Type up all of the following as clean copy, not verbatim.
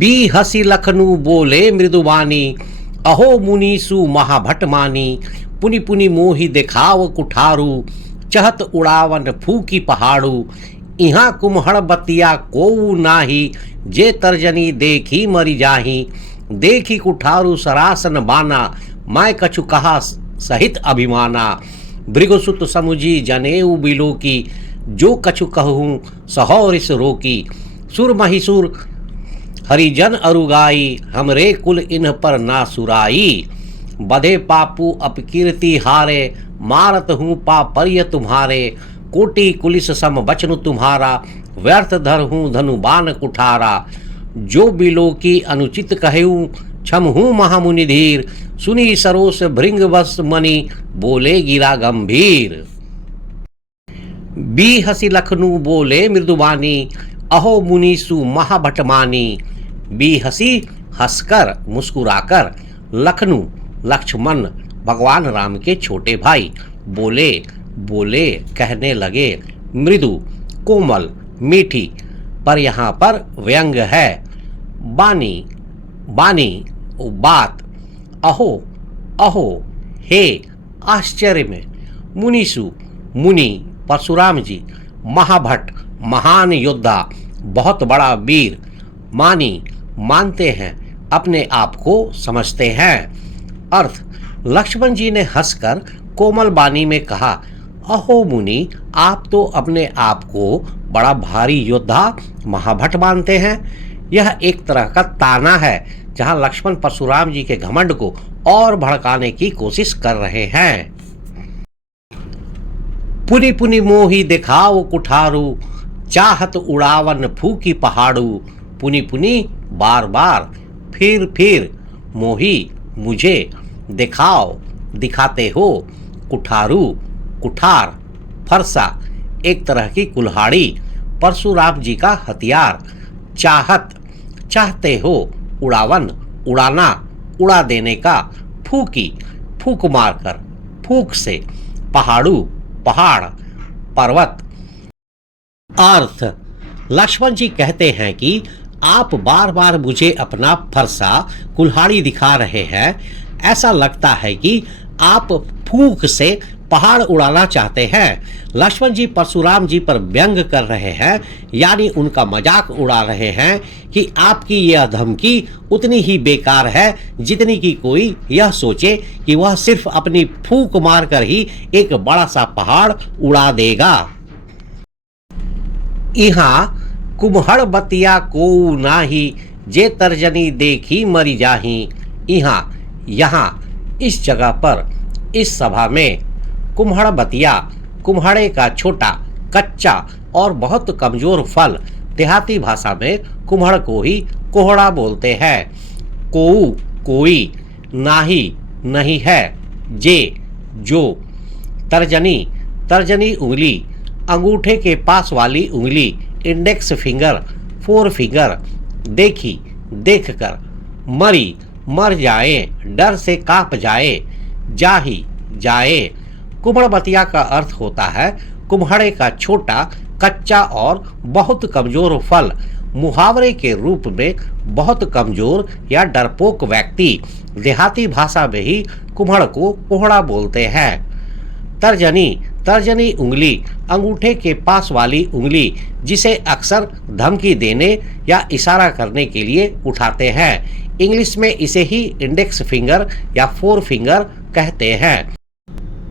B हसी लखनऊ बोले मृदुबानी, अहो मुनीसु महाभट मानी। पुनि पुनि मोहि देखाव कुठारू, चहत उड़ावन फूकी पहाड़ू। इहाँ कुम्हड़ बतिया कोऊ नाही, जे तर्जनी देखी मरी जाही। देखी कुठारू सरासन बाना, मैं कछु कहा सहित अभिमाना। भृगुसुत समुझी जनेऊ बिलो की, जो कछु कहूँ सहोरिस रोकी। सुर महिसुर हरिजन अरुगाई, हमरे कुल इन्ह पर ना सुराई। बधे पापू अपकीर्ति हारे, मारत हूँ पापर्य तुम्हारे। कोटि कुलिस सम बचनु तुम्हारा, व्यर्थ धर हूँ धनु बान कुठारा। जो बिलो की अनुचित कहूँ, क्षम हूँ महामुनि धीर। सुनी सरोस भृंग बस मणि, बोले गिरा गंभीर। बी हसी लखनऊ बोले मृदुबानी, अहो मुनीसु महाभट मानी। बी हसी हंसकर मुस्कुराकर, लखनऊ लक्ष्मण भगवान राम के छोटे भाई बोले बोले कहने लगे, मृदु कोमल मीठी, पर यहाँ पर व्यंग है। बानी बानी बात, अहो अहो हे आश्चर्य में। मुनीसु मुनि परशुराम जी, महाभट महान योद्धा बहुत बड़ा वीर। मानी मानते हैं, अपने आप को समझते हैं। अर्थ, लक्ष्मण जी ने हंसकर कोमल बानी में कहा, अहो मुनि, आप तो अपने आप को बड़ा भारी योद्धा महाभट मानते हैं। यह एक तरह का ताना है, जहां लक्ष्मण परशुराम जी के घमंड को और भड़काने की कोशिश कर रहे हैं। पुनि पुनि मोहि दिखाओ कुठारू, चाहत उड़ावन फूकी पहाड़ू। पुनि पुनि बार बार, फिर मोहि मुझे, दिखाओ दिखाते हो, कुठारू कुठार फरसा एक तरह की कुल्हाड़ी, परशुराम जी का हथियार। चाहत चाहते हो, उड़ावन उड़ाना उड़ा देने का, फूकी फूक मारकर फूक से, पहाड़ू पहाड़ पर्वत। अर्थ, लक्ष्मण जी कहते हैं कि आप बार बार मुझे अपना फरसा कुल्हाड़ी दिखा रहे हैं। ऐसा लगता है कि आप फूक से पहाड़ उड़ाना चाहते हैं। लक्ष्मण जी परशुराम जी पर व्यंग कर रहे हैं, यानी उनका मजाक उड़ा रहे हैं कि आपकी यह धमकी उतनी ही बेकार है जितनी कि कोई यह सोचे कि वह सिर्फ अपनी फूंक मारकर ही एक बड़ा सा पहाड़ उड़ा देगा। इहाँ कुम्हड़ बतिया कोऊ नाही, जे तर्जनी देखी मरी जाही। इहाँ यहाँ इस जगह पर, इस सभा में, कुम्हड़ बतिया कुम्हड़े का छोटा कच्चा और बहुत कमजोर फल, देहाती भाषा में कुम्हड़ को ही कोहड़ा बोलते हैं। कोऊ कोई, नाही नहीं है, जे जो, तर्जनी तर्जनी उंगली, अंगूठे के पास वाली उंगली, इंडेक्स फिंगर, फोर फिंगर। देखी देखकर, मरी मर जाए, डर से कांप जाए, जाही जाए। कुम्हड़ बतिया का अर्थ होता है कुम्हड़े का छोटा कच्चा और बहुत कमजोर फल। मुहावरे के रूप में बहुत कमजोर या डरपोक व्यक्ति, देहाती भाषा में ही कुम्हड़ को कोहड़ा बोलते हैं। तर्जनी तर्जनी उंगली, अंगूठे के पास वाली उंगली, जिसे अक्सर धमकी देने या इशारा करने के लिए उठाते हैं। इंग्लिश में इसे ही इंडेक्स फिंगर या फोर फिंगर कहते हैं।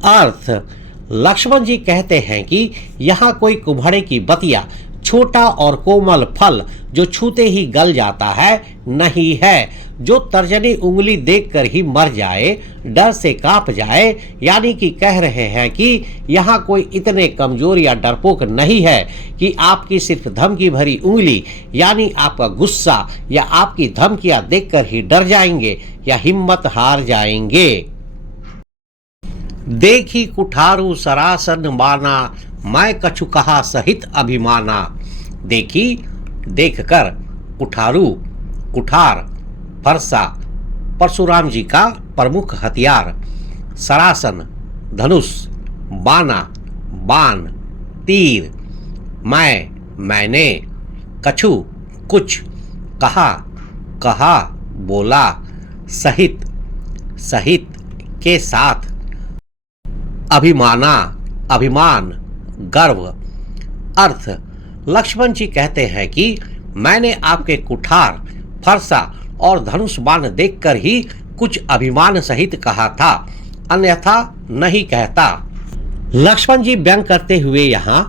अर्थ, लक्ष्मण जी कहते हैं कि यहाँ कोई कुम्हड़े की बतिया, छोटा और कोमल फल जो छूते ही गल जाता है, नहीं है, जो तर्जनी उंगली देखकर ही मर जाए, डर से कांप जाए। यानी कि कह रहे हैं कि यहाँ कोई इतने कमजोर या डरपोक नहीं है कि आपकी सिर्फ धमकी भरी उंगली, यानी आपका गुस्सा या आपकी धमकियां देखकर ही डर जाएंगे या हिम्मत हार जाएंगे। देखी कुठारू सरासन माना, मैं कछु कहा सहित अभिमाना। देखी देखकर, कुठारू कुठार फरसा परशुराम जी का प्रमुख हथियार, सरासन धनुष, बाना बाण, तीर, मैंने, कछु कुछ, कहा कहा, बोला, सहित, सहित, के साथ, अभिमाना, अभिमान, गर्व। अर्थ, लक्ष्मण जी कहते हैं कि मैंने आपके कुठार, फरसा और धनुष बाण देखकर ही कुछ अभिमान सहित कहा था, अन्यथा नहीं कहता। लक्ष्मण जी व्यंग करते हुए यहाँ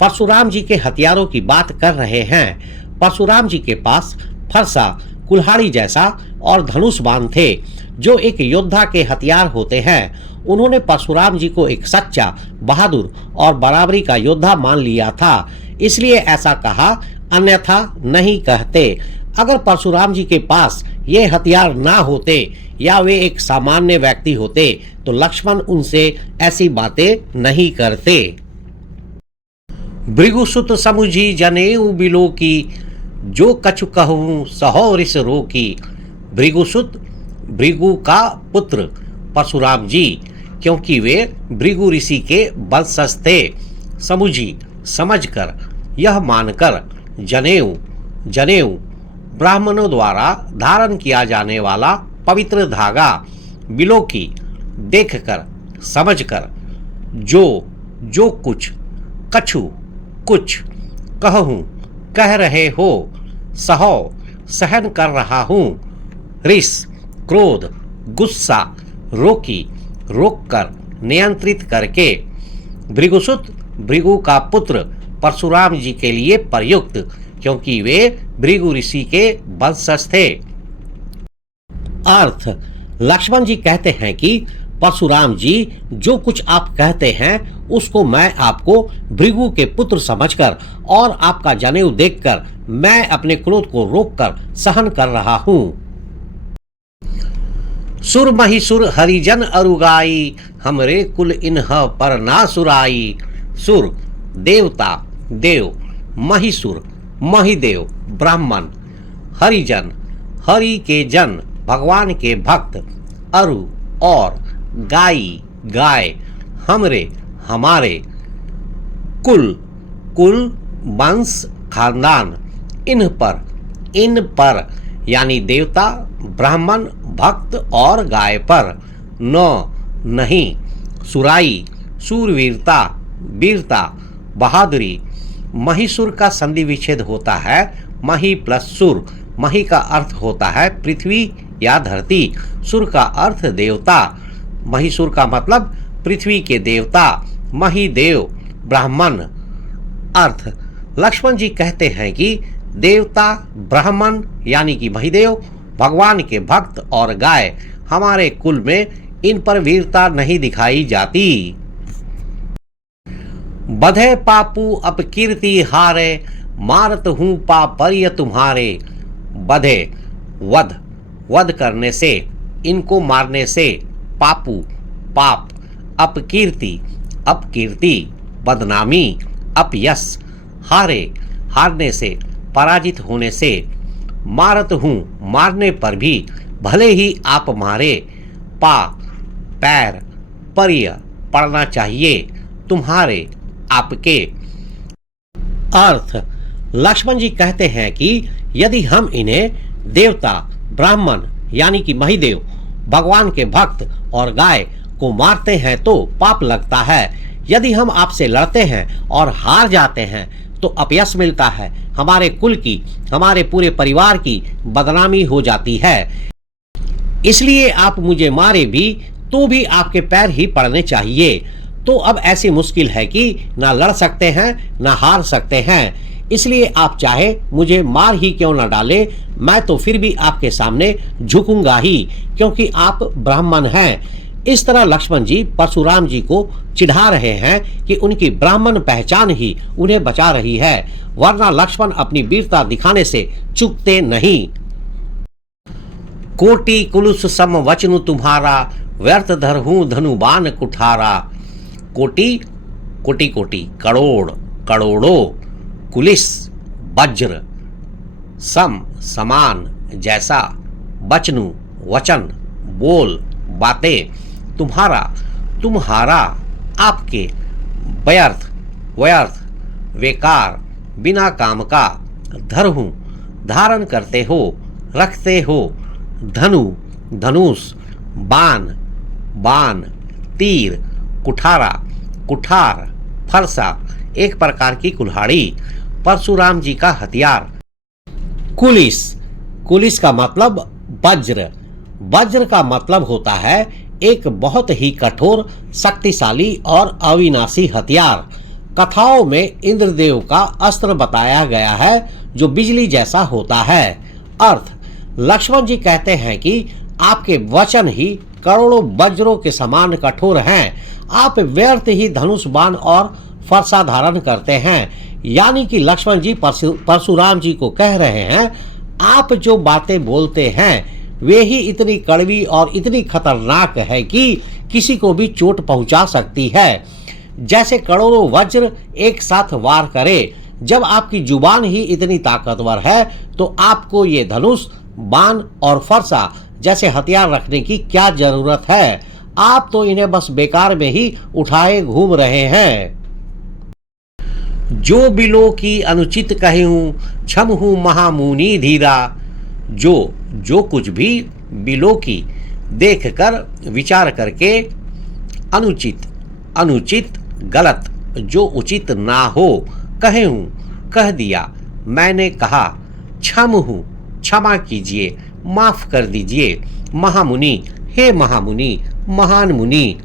परशुराम जी के हथियारों की बात कर रहे हैं। परशुराम जी के पास फरसा, कुल्हाड़ी जैसा और धनुष बाण थे, जो एक योद्धा के हथियार होते हैं। उन्होंने परशुराम जी को एक सच्चा, बहादुर और बराबरी का योद्धा मान लिया था, इसलिए ऐसा कहा, अन्यथा नहीं कहते। अगर परशुराम जी के पास ये हथियार ना होते या वे एक सामान्य व्यक्ति होते तो लक्ष्मण उनसे ऐसी बातें नहीं करते। भृगुसुत समुझी जनेऊ बिलो की, जो कछु कहूँ सहो रिस रोकी। भृगुसुत, भृगु का पुत्र परशुराम जी, क्योंकि वे भृगु ऋषि के वंशज थे। समुझी, समझकर, यह मानकर, जनेऊ, जनेऊ ब्राह्मणों द्वारा धारण किया जाने वाला पवित्र धागा, बिलो की, देखकर, समझकर, जो कुछ, कछु, कुछ, कहूँ, कह रहे हो, सहो, सहन कर रहा हूँ, रिस, क्रोध, गुस्सा, रोकी, रोककर, नियंत्रित करके। भृगुसुत, भृगु का पुत्र परशुराम जी के लिए प्रयुक्त, क्योंकि वे भृगु ऋषि के वंशज थे। अर्थ, लक्ष्मण जी कहते हैं कि परशुराम जी, जो कुछ आप कहते हैं उसको मैं आपको भृगु के पुत्र समझकर और आपका जनेऊ देखकर मैं अपने क्रोध को रोककर सहन कर रहा हूँ। सुर महिसुर हरिजन अरुगाई, हमरे कुल इन्ह पर ना सुराई। सुर, देवता, देव, महिसुर, महिदेव, ब्राह्मण, हरिजन, हरि के जन, भगवान के भक्त, अरु, और, गाई, गाय, हमरे, हमारे, कुल, कुल, वंश, खानदान, इन पर यानी देवता, ब्राह्मण, भक्त और गाय पर, नहीं, सुराई, सूरवीरता, वीरता, बहादुरी। महिसुर का संधि विच्छेद होता है मही प्लस सुर। मही का अर्थ होता है पृथ्वी या धरती, सुर का अर्थ देवता। महिसुर का मतलब पृथ्वी के देवता, महिदेव, ब्राह्मण। अर्थ, लक्ष्मण जी कहते हैं कि देवता, ब्राह्मण यानी कि महिदेव, भगवान के भक्त और गाय, हमारे कुल में इन पर वीरता नहीं दिखाई जाती। बधे पापू अपकीर्ति हारे, मारत हूँ पापरिय तुम्हारे। बधे, वध, वध करने से, इनको मारने से, पापू, पाप, अपकीर्ति, अपकीर्ति, बदनामी, अपयश, हारे, हारने से, पराजित होने से। मारत हूँ, मारने पर भी, भले ही आप मारे, पा, पैर, परिय, पड़ना चाहिए, तुम्हारे, आपके। अर्थ, लक्ष्मण जी कहते हैं कि यदि हम इन्हें देवता, ब्राह्मण यानी कि महिदेव, भगवान के भक्त और गाय को मारते हैं तो पाप लगता है। यदि हम आपसे लड़ते हैं और हार जाते हैं तो अपयश मिलता है, हमारे कुल की, हमारे पूरे परिवार की बदनामी हो जाती है। इसलिए आप मुझे मारे भी तो भी आपके पैर ही पड़ने चाहिए। तो अब ऐसी मुश्किल है कि ना लड़ सकते हैं ना हार सकते हैं, इसलिए आप चाहे मुझे मार ही क्यों ना डाले, मैं तो फिर भी आपके सामने झुकूंगा ही, क्योंकि आप ब्राह्मण हैं। इस तरह लक्ष्मण जी परशुराम जी को चिढ़ा रहे हैं कि उनकी ब्राह्मण पहचान ही उन्हें बचा रही है, वरना लक्ष्मण अपनी वीरता दिखाने से चूकते नहीं। कोटि कुलुस सम वचनु तुम्हारा, व्यर्थ धरहूं धनुबान कुठारा। कोटि, कोटि कोटि, करोड़, करोड़ों, कुलिस, वज्र, सम, समान, जैसा, वचनु, वचन, बोल, बातें, तुम्हारा, तुम्हारा, आपके, व्यर्थ, व्यर्थ, बेकार, बिना काम का, धरहूं, धारण करते हो, रखते हो। धनु, धनुष, बाण, बाण, तीर, कुठारा, कुठार, फरसा, एक प्रकार की कुल्हाड़ी, परशुराम जी का हथियार। कुलिस, कुलिस का मतलब वज्र, वज्र का मतलब होता है एक बहुत ही कठोर, शक्तिशाली और अविनाशी हथियार। कथाओं में इंद्रदेव का अस्त्र बताया गया है जो बिजली जैसा होता है। अर्थ, लक्ष्मण जी कहते हैं कि आपके वचन ही करोड़ों वज्रों के समान कठोर हैं। आप व्यर्थ ही धनुष बाण और फरसा धारण करते हैं। यानी कि लक्ष्मण जी परशुराम जी को कह रहे हैं, आप जो बातें बोलते हैं वे ही इतनी कड़वी और इतनी खतरनाक है कि किसी को भी चोट पहुंचा सकती है। जैसे करोड़ों वज्र एक साथ वार करे। जब आपकी जुबान ही इतनी ताकतवर है तो आपको ये धनुष, बाण और फरसा जैसे हथियार रखने की क्या जरूरत है। आप तो इन्हें बस बेकार में ही उठाए घूम रहे हैं। जो बिलो की अनुचित कहूँ, क्षम हूँ महामुनि धीरा। जो कुछ भी बिलो की देख कर विचार करके अनुचित, अनुचित गलत, जो उचित ना हो कहूँ, कह दिया, मैंने कहा, क्षम हूँ, क्षमा कीजिए, माफ कर दीजिए, महामुनि, हे महामुनि, महान मुनि,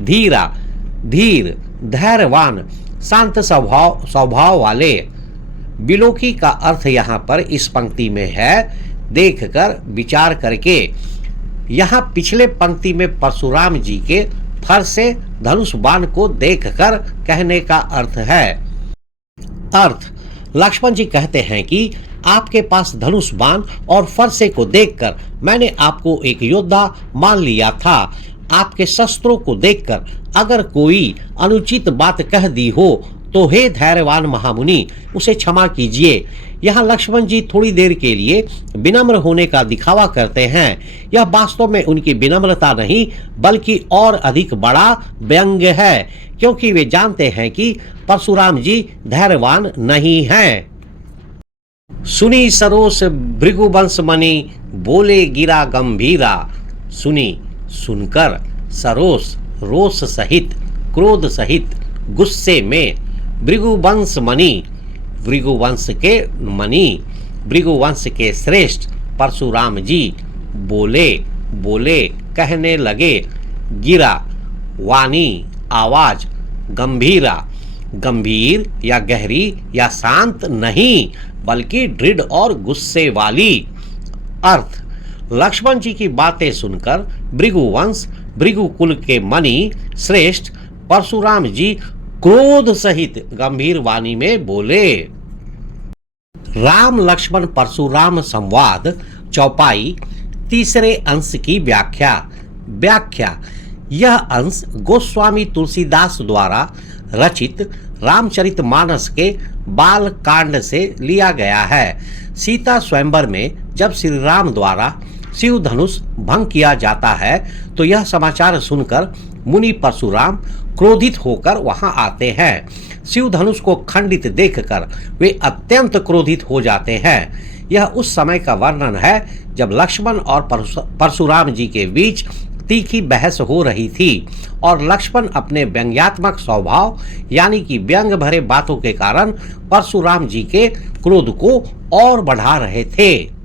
धीरा, धीर, धैर्यवान, शांत स्वभाव वाले। बिलोकी का अर्थ यहाँ पर इस पंक्ति में है देखकर, विचार करके। यहाँ पिछले पंक्ति में परशुराम जी के फरसे, धनुष बाण को देखकर कहने का अर्थ है। अर्थ, लक्ष्मण जी कहते हैं कि आपके पास धनुष बाण और फरसे को देखकर मैंने आपको एक योद्धा मान लिया था। आपके शस्त्रों को देखकर अगर कोई अनुचित बात कह दी हो तो हे धैर्यवान महामुनि, उसे क्षमा कीजिए। यहाँ लक्ष्मण जी थोड़ी देर के लिए विनम्र होने का दिखावा करते हैं। यह वास्तव में उनकी विनम्रता नहीं बल्कि और अधिक बड़ा व्यंग है, क्योंकि वे जानते हैं कि परशुराम जी धैर्यवान नहीं हैं। सुनी सरोस भृगुवंश मणि, बोले गिरा गंभीरा। सुनी, सुनकर, सरोस, रोष सहित, क्रोध सहित, गुस्से में, भृगुवंश मणि, भृगुवंश के मणि, भृगुवंश के श्रेष्ठ परशुराम जी बोले, बोले कहने लगे, गिरा, वाणी, आवाज, गंभीरा, गंभीर या गहरी या शांत नहीं बल्कि दृढ़ और गुस्से वाली। अर्थ, लक्ष्मण जी की बातें सुनकर भृगुवंश, भृगुकुल के मणि श्रेष्ठ परशुराम जी क्रोध सहित गंभीर वाणी में बोले। राम लक्ष्मण परशुराम संवाद चौपाई तीसरे अंश की व्याख्या। व्याख्या, यह अंश गोस्वामी तुलसीदास द्वारा रचित रामचरितमानस के बाल कांड से लिया गया है। सीता स्वयंवर में जब श्री राम द्वारा शिव धनुष भंग किया जाता है तो यह समाचार सुनकर मुनि परशुराम क्रोधित होकर वहां आते हैं। शिव धनुष को खंडित देखकर वे अत्यंत क्रोधित हो जाते हैं। यह उस समय का वर्णन है जब लक्ष्मण और परशुराम जी के बीच तीखी बहस हो रही थी और लक्ष्मण अपने व्यंग्यात्मक स्वभाव यानी कि व्यंग भरे बातों के कारण परशुराम जी के क्रोध को और बढ़ा रहे थे।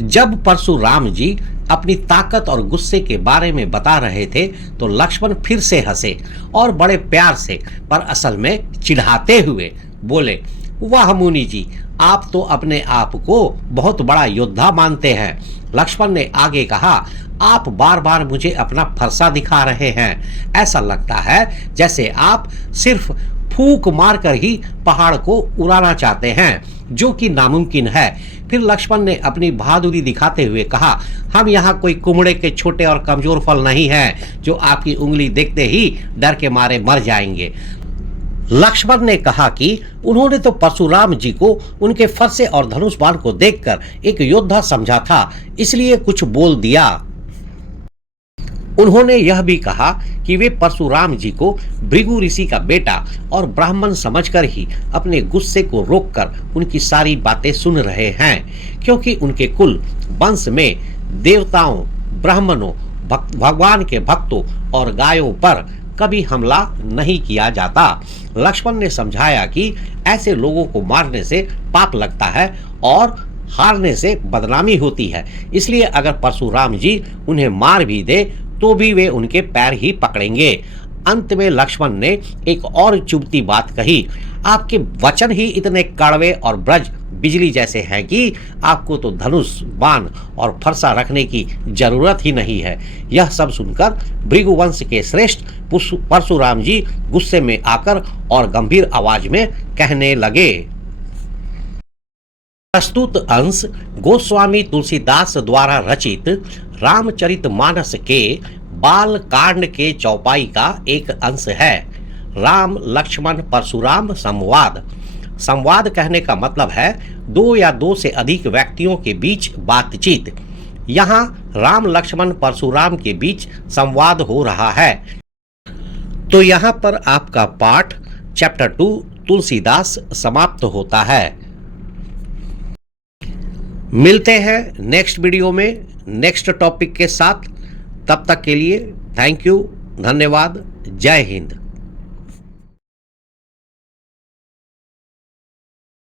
जब परशुराम जी अपनी ताकत और गुस्से के बारे में बता रहे थे तो लक्ष्मण फिर से हंसे और बड़े प्यार से पर असल में चिढ़ाते हुए बोले, वाह मुनि जी, आप तो अपने आप को बहुत बड़ा योद्धा मानते हैं। लक्ष्मण ने आगे कहा, आप बार बार मुझे अपना फरसा दिखा रहे हैं। ऐसा लगता है जैसे आप सिर्फ फूंक मारकर ही पहाड़ को उड़ाना चाहते हैं, जो कि नामुमकिन है। फिर लक्ष्मण ने अपनी बहादुरी दिखाते हुए कहा, हम यहाँ कोई कुमड़े के छोटे और कमजोर फल नहीं हैं जो आपकी उंगली देखते ही डर के मारे मर जाएंगे। लक्ष्मण ने कहा कि उन्होंने तो परशुराम जी को उनके फरसे और धनुष बाण को देखकर एक योद्धा समझा था, इसलिए कुछ बोल दिया। उन्होंने यह भी कहा कि वे परशुराम जी को भृगु ऋषि का बेटा और ब्राह्मण समझकर ही अपने गुस्से को रोककर उनकी सारी बातें सुन रहे हैं, क्योंकि उनके कुल वंश में देवताओं, ब्राह्मणों, भगवान के भक्तों और गायों पर कभी हमला नहीं किया जाता। लक्ष्मण ने समझाया कि ऐसे लोगों को मारने से पाप लगता है और हारने से बदनामी होती है, इसलिए अगर परशुराम जी उन्हें मार भी दे तो भी वे उनके पैर ही पकड़ेंगे। अंत में लक्ष्मण ने एक और चुभती बात कही, आपके वचन ही इतने कड़वे और ब्रज बिजली जैसे हैं कि आपको तो धनुष, बाण और फरसा रखने की जरूरत ही नहीं है। यह सब सुनकर भृगुवंश के श्रेष्ठ परशुराम जी गुस्से में आकर और गंभीर आवाज में कहने लगे। प्रस्तुत अंश गोस्वामी तुलसीदास द्वारा रचित रामचरितमानस के बाल कांड के चौपाई का एक अंश है। राम लक्ष्मण परशुराम संवाद। संवाद कहने का मतलब है दो या दो से अधिक व्यक्तियों के बीच बातचीत। यहाँ राम लक्ष्मण परशुराम के बीच संवाद हो रहा है। तो यहाँ पर आपका पाठ चैप्टर 2 तुलसीदास समाप्त होता है। मिलते हैं नेक्स्ट वीडियो में नेक्स्ट टॉपिक के साथ। तब तक के लिए थैंक यू, धन्यवाद, जय हिंद।